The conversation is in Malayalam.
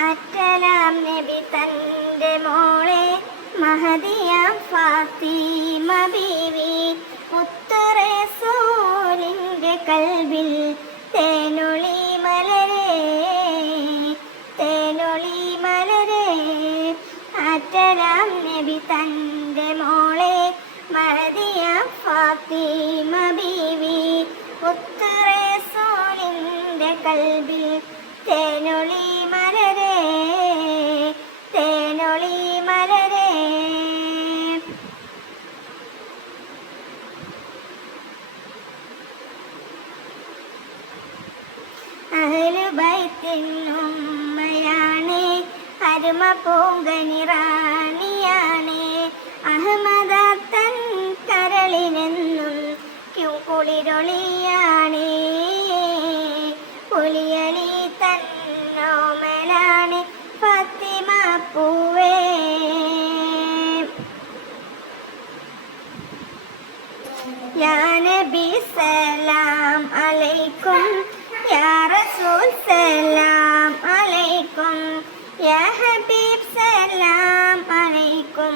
ആറ്റലാം നബി തൻ്റെ മോളെ മഹദിയാം ഫാത്തിമ ബീവി മുത്തുറസൂലിൻ്റെ കൽബിൽ തേനൊളി മലരേ തേനൊളി മലരേ. ആറ്റലാം നബി തൻ്റെ മോളെ മഹദിയാം ഫാത്തിമ ബീവി മുത്തുറസൂലിൻ്റെ കൽബിൽ തേനൊളി മലരേ തേനൊളി മലരേ. അഹ്ലുബൈത്തിൻ ഉമ്മയാണ് അരുമ പൂങ്കനി റാണിയാണ്. അഹമ്മദാത്തൻ കരളിനെന്നും കുളിരൊളിയാണ്. പുലിയലി തന്നോമലാണ് ഫാത്തിമ പൂവേ. യാ നബി സലാം അലൈക്കും, യാ റസൂൽ സലാം അലൈക്കും, യാ ഹബീബ് സലാം അലൈക്കും.